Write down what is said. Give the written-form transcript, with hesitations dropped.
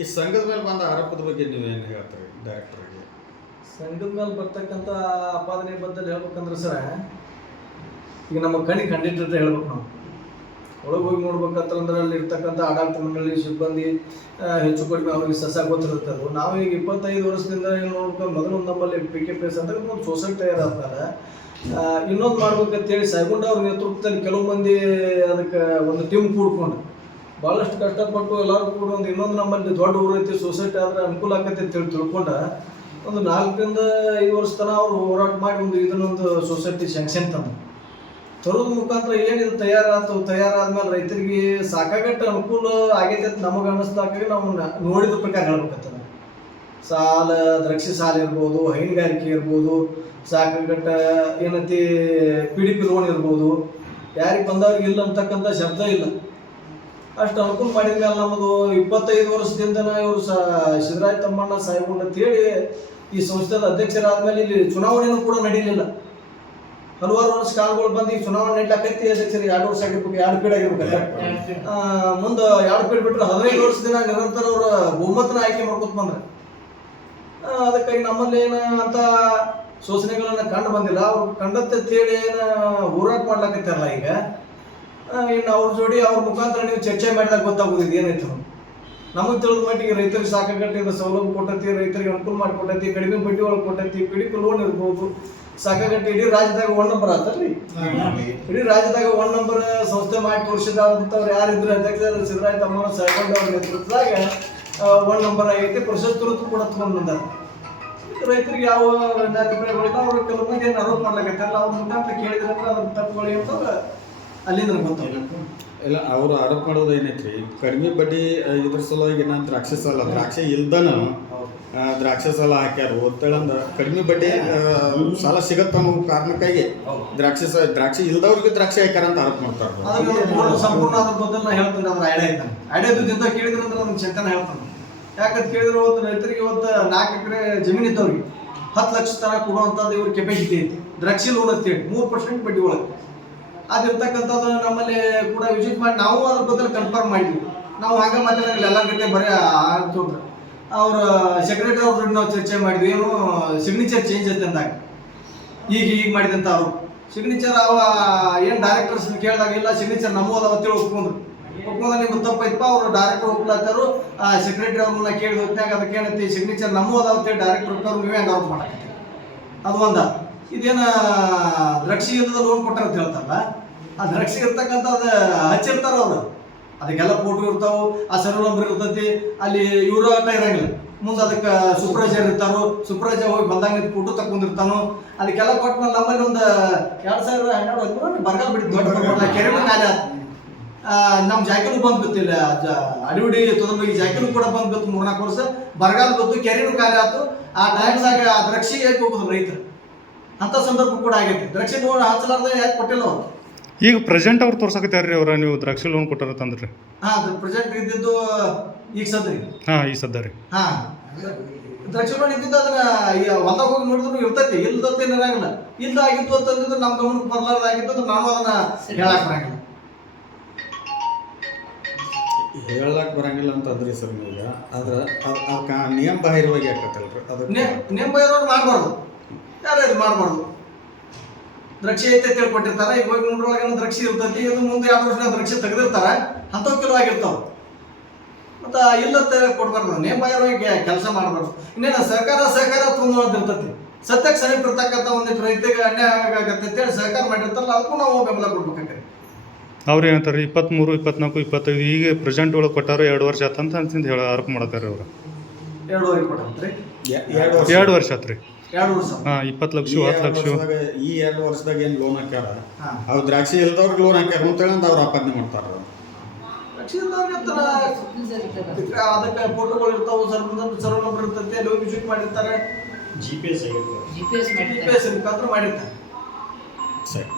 ಈ ಸಂಘದ ಮೇಲೆ ಬಂದ ಆರೋಪದ ಬಗ್ಗೆ ನೀವೇನು ಹೇಳ್ತೀರಿ ಡೈರೆಕ್ಟರ್ಗೆ? ಸಂಘದ ಮೇಲೆ ಬರ್ತಕ್ಕಂಥ ಆಪಾದನೆ ಬದ್ದಲ್ಲಿ ಹೇಳ್ಬೇಕಂದ್ರೆ ಸರ್, ಈಗ ನಮ್ಮ ಕಣ್ಣಿಗೆ ಕಂಡಿಟ್ಟಿರ್ತ ಹೇಳ್ಬೇಕು. ನಾವು ಒಳಗೆ ಹೋಗಿ ನೋಡ್ಬೇಕಂತಂದ್ರೆ ಅಲ್ಲಿ ಇರ್ತಕ್ಕಂಥ ಆಡಳಿತ ಮಂಡಳಿ ಸಿಬ್ಬಂದಿ ಹೆಚ್ಚು ಕಡಿಮೆ ಅವ್ರಿಗೆ ಗೊತ್ತಿರ್ತದೆ. ನಾವು ಈಗ 25 ವರ್ಷದಿಂದ ಏನು ನೋಡ್ಕೊಂಡು ಮೊದಲು ನಮ್ಮಲ್ಲಿ PKPS ಅಂತ ಒಂದು ಸೊಸೈಟಿ ತಯಾರಾದ್ಮೇಲೆ ಇನ್ನೊಂದು ಮಾಡ್ಬೇಕಂತೇಳಿ ಸಾಯ್ಗುಂಡ ಅವ್ರ ನೇತೃತ್ವದಲ್ಲಿ ಕೆಲವು ಮಂದಿ ಅದಕ್ಕೆ ಒಂದು ಟೀಮ್ ಕೂಡ್ಕೊಂಡು ಭಾಳಷ್ಟು ಕಷ್ಟಪಟ್ಟು ಎಲ್ಲರೂ ಕೂಡ ಒಂದು ಇನ್ನೊಂದು ನಮ್ಮಲ್ಲಿ ದೊಡ್ಡ ಊರು ಐತಿ, ಸೊಸೈಟಿ ಆದರೆ ಅನುಕೂಲ ಆಕೈತಿ ಅಂತೇಳಿ ತಿಳ್ಕೊಂಡು ಒಂದು 4 ರಿಂದ 5 ವರ್ಷ ತನಕ ಅವರು ಹೋರಾಟ ಮಾಡಿ ಒಂದು ಇದನ್ನೊಂದು ಸೊಸೈಟಿ ಸ್ಯಾಂಕ್ಷನ್ ತರೋದ್ರ ಮುಖಾಂತರ ಏನಿದು ತಯಾರಾದ್ಮೇಲೆ ರೈತರಿಗೆ ಸಾಕಾಗಟ್ಟು ಅನುಕೂಲ ಆಗೈತೆ ಅಂತ ನಮಗೆ ಅನ್ನಿಸ್ದಾಗ ನಾವು ನೋಡಿದ ಪ್ರಕಾರ ಹೇಳ್ಬೇಕಂತ ಸಾಲ, ದ್ರಾಕ್ಷಿ ಸಾಲ ಇರ್ಬೋದು, ಹೈನುಗಾರಿಕೆ ಇರ್ಬೋದು, ಸಾಕಾಗಟ್ಟ ಏನೈತಿ PDP ಲೋನ್ ಇರ್ಬೋದು, ಯಾರಿಗೆ ಬಂದವ್ರಿಗೆ ಇಲ್ಲ ಅಂತಕ್ಕಂಥ ಶಬ್ದ ಇಲ್ಲ. ಅಷ್ಟು ಅನುಕೂಲ ಮಾಡಿದ ಮೇಲೆ ನಮ್ಮದು 25 ವರ್ಷದಿಂದ ಇವರು ಸಿದ್ದರಾಯ ತಮ್ಮಣ್ಣ ಸಾಹೇಬ್ ಅಂತೇಳಿ ಈ ಸಂಸ್ಥೆದ ಅಧ್ಯಕ್ಷರಾದ್ಮೇಲೆ ಇಲ್ಲಿ ಚುನಾವಣೆನೂ ಕೂಡ ನಡೀಲಿಲ್ಲ. ಹಲವಾರು ವರ್ಷ ಕಾಲಗಳು ಬಂದು ಈಗ ಚುನಾವಣೆ ನಡೀಲಾಕೈತಿ. ಅಧ್ಯಕ್ಷರಿಗೆ 2 ವರ್ಷ ಆಗಿರ್ಬೇಕು, 2 ಪೀಡ್ ಆಗಿರ್ಬೇಕು. ಮುಂದೆ 2 ಪೀಡ್ ಬಿಟ್ಟರೆ 15 ವರ್ಷ ದಿನ ನಿರಂತರ ಅವ್ರ ಬಹುಮತನ ಆಯ್ಕೆ ಮಾಡ್ಕೊತ ಬಂದ್ರೆ ಅದಕ್ಕಾಗಿ ನಮ್ಮಲ್ಲಿ ಏನು ಅಂತ ಶೋಷಣೆಗಳನ್ನ ಕಂಡು ಬಂದಿಲ್ಲ. ಅವ್ರು ಕಂಡಂತೇಳಿ ಏನು ಹೋರಾಟ ಮಾಡ್ಲಾಕತ್ತಾರಲ್ಲ ಈಗ. ಇನ್ನು ಅವ್ರ ಜೋಡಿ ಅವ್ರ ಮುಖಾಂತರ ನೀವು ಚರ್ಚೆ ಮಾಡಿದಾಗ ಗೊತ್ತಾಗೋದಿದ್ದು ಏನಾಯ್ತು. ನಮಗೆ ತಿಳಿದ ಮಟ್ಟಿಗೆ ರೈತರಿಗೆ ಸಾಕಾಗಟ್ಟಿದ ಸೌಲಭ್ಯ ಕೊಟ್ಟೈತಿ, ರೈತರಿಗೆ ಅನುಕೂಲ ಮಾಡಿಕೊಟ್ಟೈತಿ, ಕಡಿಮೆ ಬಡ್ಡಿ ಒಳಗೆ ಕೊಟ್ಟೈತಿ, PDP ಲೋನ್ ಇರ್ಬೋದು, ಸಾಕಾಗಟ್ಟಿ ಇಡೀ ರಾಜ್ಯದಾಗ 1 ನಂಬರ್ ಆತಲ್ರಿ. ಇಡೀ ರಾಜ್ಯದಾಗ 1 ನಂಬರ್ ಸಂಸ್ಥೆ ಮಾಡಿ ತೋರಿಸಿದವ್ರು ಯಾರಿದ್ರು ಅಧ್ಯಕ್ಷ ಸಿದ್ದರಾಯ ತಮ್ಮಣ್ಣ ಸಾಹೇಬ್ ಅವ್ರ ನೇತೃತ್ವದಾಗ 1 ನಂಬರ್ ಆಗೈತಿ. ಪ್ರಶಸ್ತಿ ಕೂಡ ತಗೊಂಡು ಬಂದಾರ. ರೈತರಿಗೆ ಯಾವ ಅಭಿಪ್ರಾಯಗಳನ್ನ ಅವ್ರು ಕೆಲವು ಮಂದಿ ಏನು ಆರೋಪ ಮಾಡ್ಲಾಕತ್ತಾರಲ್ಲ, ಅವ್ರ ಮುಖಾಂತರ ಕೇಳಿದ್ರೆ ಅದ್ರ ತಪ್ಪುಗಳು ಅಂತ ಅಲ್ಲಿಂದ ಗೊತ್ತಾಗಬೇಕು. ಇಲ್ಲ, ಅವರು ಆರೋಪ ಮಾಡೋದು ಏನೈತ್ರಿ, ಕಡಿಮೆ ಬಡ್ಡಿ ಇದ್ರ ಸಲುವಾಗಿ ಏನಂತ ದ್ರಾಕ್ಷಿ ಸಾಲ, ದ್ರಾಕ್ಷಿ ಇಲ್ದನ ದ್ರಾಕ್ಷಿ ಸಾಲ ಹಾಕ್ಯಾರ ಓದ್ತೇಳಂದ ಕಡಿಮೆ ಬಡ್ಡಿ ಸಾಲ ಸಿಗತ್ತ ಅನ್ನೋ ಕಾರಣಕ್ಕಾಗಿ ದ್ರಾಕ್ಷಿ ಇಲ್ದವ್ರಿಗೆ ದ್ರಾಕ್ಷಿ ಹಾಕ್ಯಾರ ಅಂತ ಆರೋಪ ಮಾಡ್ತಾರೆ. ಸಂಪೂರ್ಣ ಅದ್ರ ಬಗ್ಗೆ ನಾ ಹೇಳ್ತೀನಿ. ಅದ್ರ ಐಡಿಯಾದಿಂದ ಕೇಳಿದ್ರೆ ಅಂದ್ರೆ ಅದನ್ನ ಚಿಂತನೆ ಹೇಳ್ತಾನೆ. ಯಾಕಂತ ಕೇಳಿದ್ರೆ ಇವತ್ತು ರೈತರಿಗೆ ಇವತ್ತು 4 ಎಕರೆ ಜಮೀನು ಇದ್ದವ್ರಿಗೆ 10 ಲಕ್ಷ ತನಕ ಕೊಡುವಂಥದ್ದು ಇವ್ರ ಕೆಪಾಸಿಟಿ ಐತಿ. ದ್ರಾಕ್ಷಿ ಲೋನ್ ಅಂತೇಳಿ 3% ಬಡ್ಡಿ ಒಳಗೆ ಅದಿರ್ತಕ್ಕಂಥದ್ದು ನಮ್ಮಲ್ಲಿ ಕೂಡ ವಿಸಿಟ್ ಮಾಡಿ ನಾವು ಅದ್ರ ಬಗ್ಗೆ ಕನ್ಫರ್ಮ್ ಮಾಡಿದ್ವಿ. ನಾವು ಹಾಗೆ ಮಾತಾಡಿದ್ರೆ ಎಲ್ಲ ಗಂಟೆ ಬರೀ ಆಗ್ತಂದ್ರೆ ಅವ್ರ ಸೆಕ್ರೆಟರಿ ಅವ್ರ ನಾವು ಚರ್ಚೆ ಮಾಡಿದ್ವಿ. ಏನು ಸಿಗ್ನೇಚರ್ ಚೇಂಜ್ ಐತೆ ಅಂದಾಗ ಈಗ ಮಾಡಿದಂತ ಅವರು ಸಿಗ್ನೇಚರ್ ಏನು ಡೈರೆಕ್ಟರ್ಸ್ ಕೇಳಿದಾಗ ಇಲ್ಲ ಸಿಗ್ನೇಚರ್ ನಮ್ಮದು ಅವತ್ತೇಳಿ ಒಪ್ಕೊಂಡ್ರು ನಿಮ್ಗೆ ತಪ್ಪೈತಪ್ಪ. ಅವರು ಡೈರೆಕ್ಟರ್ ಒಪ್ಲಾತಾರು, ಸೆಕ್ರೆಟರಿ ಅವ್ರನ್ನ ಕೇಳಿದ ಹೊತ್ತಿನಾಗ ಅದಕ್ಕೆ ಏನೈತಿ ಸಿಗ್ನೇಚರ್ ನಮ್ಮದು ಅವತ್ತೇಳಿ ಡೈರೆಕ್ಟರ್ ಒಪ್ಪಾರು, ನೀವೇ ಹಂಗೆ ಔಟ್ ಮಾಡಕ್ಕೆ ಅದು ಒಂದ. ಇದೇನು ದ್ರಾಕ್ಷಿ ಇಲ್ಲದ ಲೋನ್ ಕೊಟ್ಟಾರ ಅಂತ ಹೇಳ್ತಾರಲ್ಲ, ಆ ದ್ರಾಕ್ಷಿ ಇರ್ತಕ್ಕಂಥದ್ದು ಹಚ್ಚಿರ್ತಾರ ಅವರು. ಅದಕ್ಕೆಲ್ಲ ಫೋಟೋ ಇರ್ತಾವೆ, ಆ ಸರ್ವ್ ನಂಬರ್ ಇರ್ತೈತಿ. ಅಲ್ಲಿ ಇವರು ಅಂತ ಇರಂಗಿಲ್ಲ. ಮುಂದೆ ಅದಕ್ಕೆ ಸೂಪರ್ವೈಸರ್ ಇರ್ತಾರೋ, ಸೂಪರ್ವೈಸರ್ ಹೋಗಿ ಬಂದಾಗ ಫೋಟೋ ತಗೊಂಡಿರ್ತಾನೋ. ಅದಕ್ಕೆಲ್ಲ ಕೊಟ್ಮೇಲೆ ನಮ್ಮಲ್ಲಿ ಒಂದು 2012 ಬರಗಾಲ ಬಿಟ್ಟು ದೊಡ್ಡ ಕೆರೆ ಖಾಲಿ ಆಯ್ತು. ನಮ್ಮ ಜಾಕಿನೂ ಬಂದು ಗೊತ್ತಿಲ್ಲ, ಅಡಿವಡಿ ತೊಗೊಂಡೋಗಿ ಜಾಕಿನೂ ಕೂಡ ಬಂದು ಗೊತ್ತು. 3-4 ವರ್ಷ ಬರಗಾಲ ಗೊತ್ತು, ಕೆರೆನೂ ಖಾಲಿ ಆಯ್ತು. ಆ ಟೈಮ್ದಾಗ ಆ ದ್ರಾಕ್ಷಿ ಹೇಗೆ ಹೋಗೋದು ರೈತರು ಅಂತ ಸಂದರ್ಭ ಕೂಡ ಆಗೈತಿ. ದ್ರಾಕ್ಷಿ ಲೋನ್ ಹಚ್ಚಲಾರ್ದ ಯಾಕೆ ಕೊಟ್ಟಿಲ್ಲ ಅವ್ರು. ಈಗ ಪ್ರೆಸೆಂಟ್ ಅವ್ರು ತೋರ್ಸಕತ್ತಾರ್ರಿ ಅವ್ರ ನೀವು ದ್ರಾಕ್ಷಿ ಲೋನ್ ಕೊಟ್ಟಾರತ್ತಂದ್ರಿ? ಪ್ರೆಸೆಂಟ್ ಇದ್ದಿದ್ದು ಈಗ ಸದ್ರಿ. ಈಗ ಸದ್ದ ರೀ. ದ್ರಾಕ್ಷಿ ಲೋನ್ ಇದ್ದಿದ್ದು ಅದನ್ನ ಹೊಲದಾಗ ಹೋಗಿ ನೋಡಿದ್ರು ಇರ್ತೈತಿ, ಇಲ್ಲದಂತೇನಿರಂಗಿಲ್ಲ. ಇಲ್ಲ ಆಗಿತ್ತು ಅಂತಂದಿದ್ದು ನಮ್ಮ ಗಮನಕ್ಕೆ ಬರ್ಲಾರ್ದಾಗಿದ್ದು ನಾನು ಅದನ್ನ ಹೇಳಕ್ ಬರಂಗಿಲ್ಲ. ಹೇಳಕ್ ಬರಂಗಿಲ್ಲ ಅಂತಂದ್ರಿ ಸರ್ ಈಗ. ಆದ್ರೆ ಅದಕ್ಕೆ ನಿಯಮ ಬಾಹಿರವಾಗಿ ಆಕತ್ತಲ್ರಿ. ಅದಕ್ಕೆ ನಿಯಮ ಬಾಹಿರವಾಗಿ ಮಾಡಬಾರ್ದು, ಯಾರು ಇದು ಮಾಡಬಾರ್ದು. ದ್ರಾಕ್ಷಿ ಐತೆ ತಿಳ್ಕೊಟ್ಟಿರ್ತಾರೆ. ಈಗ ಹೋಗಿ ನೋಡ್ರೊಳಗೆ ದ್ರಾಕ್ಷಿ ಇರ್ತೈತಿ, ಇದು ಮುಂದೆ 2 ವರ್ಷ ದ್ರಾಕ್ಷಿ ತೆಗೆದಿರ್ತಾರೆ, ಅಂಥವು ಕೆಲವಾಗಿರ್ತಾವೆ. ಮತ್ತು ಇಲ್ಲಂತ ಕೊಡ್ಬಾರ್ದು, ನೇಮ ಬಾಹಿರವಾಗಿ ಕೆಲಸ ಮಾಡಬಾರ್ದು. ಇನ್ನೇನು ಸಹಕಾರ ತೊಗೊಂಡಿರ್ತೈತಿ. ಸತ್ಯಕ್ಕೆ ಸಮೀಪ ಇರ್ತಕ್ಕಂಥ ಒಂದಿಟ್ಟು ರೈತರಿಗೆ ಅನ್ಯಾಯ ಆಗತ್ತೆ ಅಂತೇಳಿ ಸಹಕಾರ ಮಾಡಿರ್ತಾರಲ್ಲ, ಅದಕ್ಕೂ ನಾವು ಬೆಂಬಲ ಕೊಡ್ಬೇಕಾಗ್ತದೆ. ಅವ್ರು ಏನಂತಾರೆ 23, 24, 25 ಈಗ ಪ್ರೆಸೆಂಟ್ ಒಳಗೆ ಕೊಟ್ಟಾರು 2 ವರ್ಷ ಆತಂತ ಹೇಳಿ ಆರೋಪ ಮಾಡತ್ತಾರೆ ಅವರು. 2 ವರ್ಷ ಕೊಟ್ಟಂತ್ರಿ. 2 ವರ್ಷ ಆತ್ರಿ. 2 ವರ್ಷ 20 ಲಕ್ಷ 10 ಲಕ್ಷ. ಈ 2 ವರ್ಷದಾಗ ಏನು ಲೋನ್ ಹಾಕ್ಯಾರ, ಅವ್ರು ದ್ರಾಕ್ಷಿ ಇಲ್ದವ್ರಿಗೆ ಲೋನ್ ಹಾಕ್ಯಾರ ಅಂತೇಳಿ ಅವ್ರು ಆಪಾದನೆ ಮಾಡ್ತಾರ. ಅದಕ್ಕೆ ಫೋಟೋಗಳು ಇರ್ತಾವೆ, ಸರ್ವ್ ನಂಬರ್ ಇರ್ತೈತಿ, ಅಲ್ಲಿ ಹೋಗಿ ವಿಸಿಟ್ ಮಾಡಿರ್ತಾರೆ. GPS ಮುಖಾಂತರ ಮಾಡಿರ್ತಾರೆ. ಸರಿ.